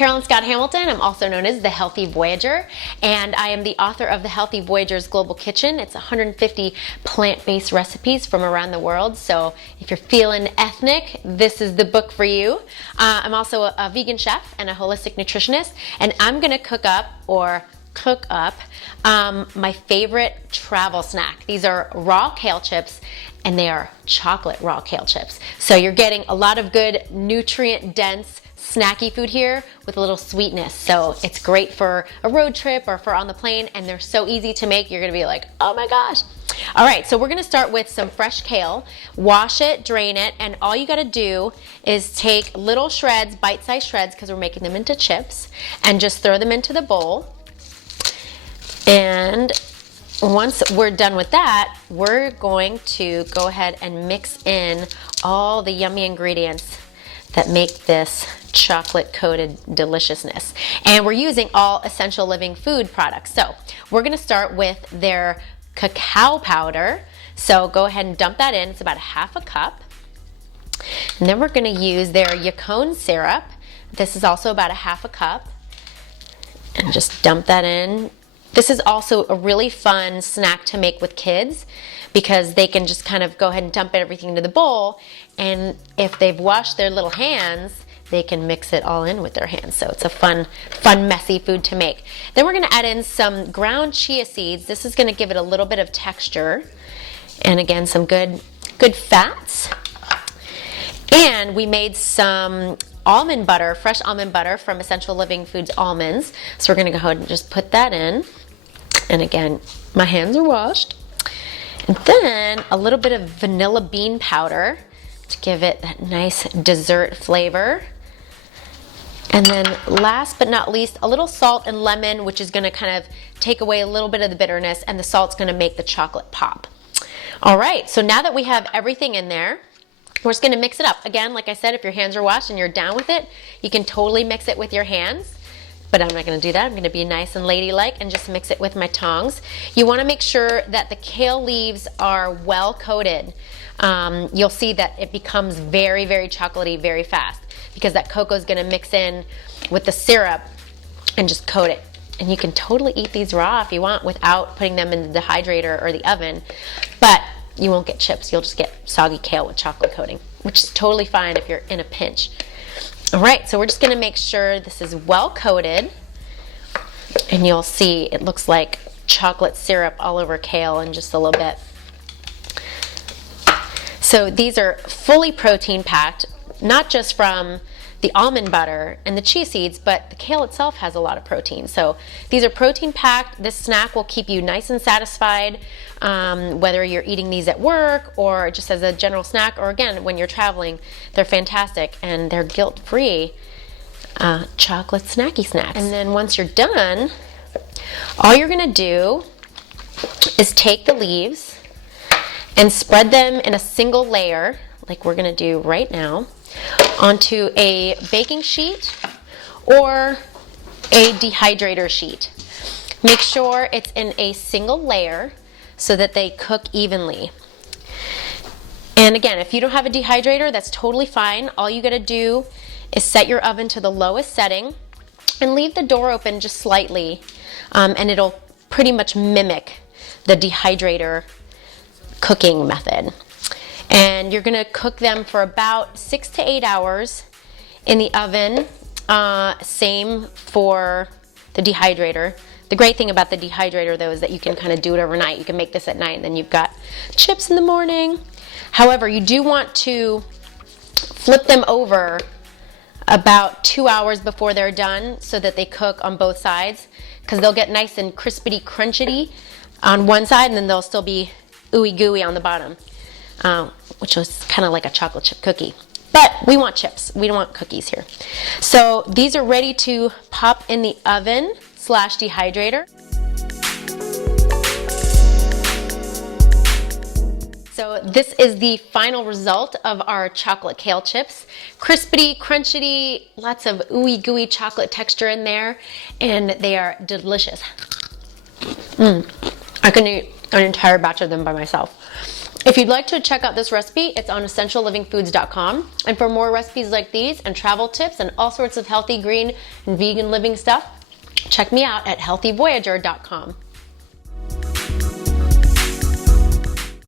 Carolyn Scott Hamilton. I'm also known as the Healthy Voyager, and I am the author of the Healthy Voyager's Global Kitchen. It's 150 plant-based recipes from around the world, so if you're feeling ethnic, this is the book for you. I'm also a vegan chef and a holistic nutritionist, and I'm going to cook up my favorite travel snack. These are raw kale chips, and they are chocolate raw kale chips. So you're getting a lot of good nutrient-dense snacky food here with a little sweetness. So it's great for a road trip or for on the plane, and they're so easy to make. You're gonna be like, oh my gosh. All right, so we're gonna start with some fresh kale. Wash it, drain it, and all you gotta do is take little shreds, bite-sized shreds, because we're making them into chips, and just throw them into the bowl. And once we're done with that, we're going to go ahead and mix in all the yummy ingredients that make this chocolate coated deliciousness. And we're using all Essential Living food products. So we're gonna start with their cacao powder. So go ahead and dump that in. It's about ½ a cup. And then we're gonna use their yacon syrup. This is also about ½ a cup. And just dump that in. This is also a really fun snack to make with kids because they can just kind of go ahead and dump everything into the bowl, and if they've washed their little hands, they can mix it all in with their hands. So it's a fun, messy food to make. Then we're gonna add in some ground chia seeds. This is gonna give it a little bit of texture, and again, some good fats. And we made some almond butter, fresh almond butter from Essential Living Foods almonds. So we're gonna go ahead and just put that in. And again, my hands are washed. And then a little bit of vanilla bean powder to give it that nice dessert flavor. And then last but not least, a little salt and lemon, which is gonna kind of take away a little bit of the bitterness, and the salt's gonna make the chocolate pop. All right, so now that we have everything in there, we're just gonna mix it up. Again, like I said, if your hands are washed and you're down with it, you can totally mix it with your hands, but I'm not gonna do that. I'm gonna be nice and ladylike and just mix it with my tongs. You wanna make sure that the kale leaves are well coated. You'll see that it becomes very, very chocolatey very fast because that cocoa is gonna mix in with the syrup and just coat it. And you can totally eat these raw if you want without putting them in the dehydrator or the oven, but you won't get chips. You'll just get soggy kale with chocolate coating, which is totally fine if you're in a pinch. All right, so we're just gonna make sure this is well coated, and you'll see it looks like chocolate syrup all over kale in just a little bit. So these are fully protein packed, not just from the almond butter and the chia seeds, but the kale itself has a lot of protein. So these are protein packed. This snack will keep you nice and satisfied, whether you're eating these at work or just as a general snack, or again, when you're traveling. They're fantastic, and they're guilt-free chocolate snacky snacks. And then once you're done, all you're gonna do is take the leaves and spread them in a single layer, like we're gonna do right now, onto a baking sheet or a dehydrator sheet. Make sure it's in a single layer so that they cook evenly. And again, if you don't have a dehydrator, that's totally fine. All you gotta do is set your oven to the lowest setting and leave the door open just slightly, and it'll pretty much mimic the dehydrator cooking method. And you're gonna cook them for about 6 to 8 hours in the oven. Same for the dehydrator. The great thing about the dehydrator though is that you can kind of do it overnight. You can make this at night and then you've got chips in the morning. However, you do want to flip them over about 2 hours before they're done so that they cook on both sides, because they'll get nice and crispity crunchity on one side, and then they'll still be ooey gooey on the bottom. Which was kind of like a chocolate chip cookie. But we want chips, we don't want cookies here. So these are ready to pop in the oven / dehydrator. So this is the final result of our chocolate kale chips. Crispity, crunchity, lots of ooey gooey chocolate texture in there, and they are delicious. I can eat an entire batch of them by myself. If you'd like to check out this recipe, it's on essentiallivingfoods.com. And for more recipes like these and travel tips and all sorts of healthy, green, and vegan living stuff, check me out at healthyvoyager.com.